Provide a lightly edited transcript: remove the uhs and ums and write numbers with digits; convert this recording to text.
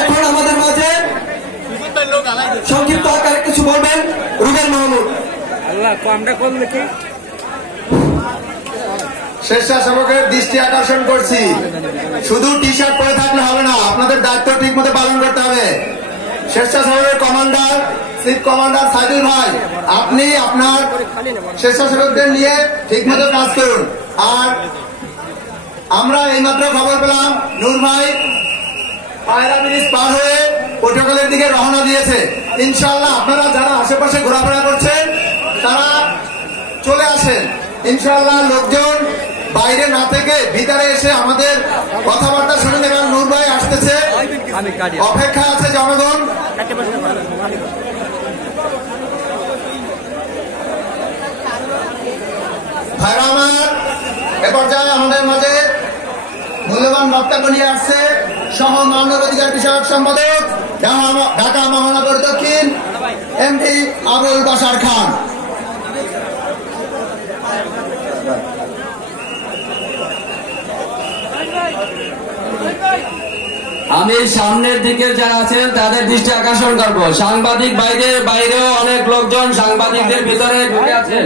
এখন আমাদের মাঝে সংক্ষিপ্ত আকারে কিছু বলবেন রুবেল মাহমুদ। আল্লাহ আমরা কল দেখি স্বেচ্ছাসেবকের দৃষ্টি আকর্ষণ করছি, শুধু টি শার্ট পরে থাকলে হবে না, আপনাদের দায়িত্ব ঠিক মতো পালন করতে হবে। স্বেচ্ছাসেবকের কমান্ডার চিফ কমান্ডার সাইদুল ভাই, আপনি আপনার স্বেচ্ছাসেবকদের নিয়ে ঠিক মতো কাজ করুন। আর আমরা এইমাত্র খবর পেলাম নূর ভাই পায়রা ব্রিজ পার হয়ে পটুয়াখালীর দিকে রওনা দিয়েছে। ইনশাআল্লাহ আপনারা যারা আশেপাশে ঘোরাফেরা করছেন তারা চলে আসেন। ইনশাআল্লাহ লোকজন বাইরে না থেকে ভিতরে এসে আমাদের কথাবার্তা শুনে নেবেন। নূর ভাই আসতেছে, অপেক্ষা আছে জনগণ। ভাইরা আমার, এ পর্যায়ে আমাদের মাঝে মূল্যবান বক্তব্য নিয়ে আসছে সহ মানব অধিকার বিষয়ক সম্পাদক ঢাকা মহানগর দক্ষিণ এমপি আবুল বাশার খান। আমি সামনের দিকে যারা আছেন তাদের দৃষ্টি আকর্ষণ করবো। সাংবাদিক বাইরেও অনেক লোকজন সাংবাদিকদের ভিতরে ঢুকে আছেন।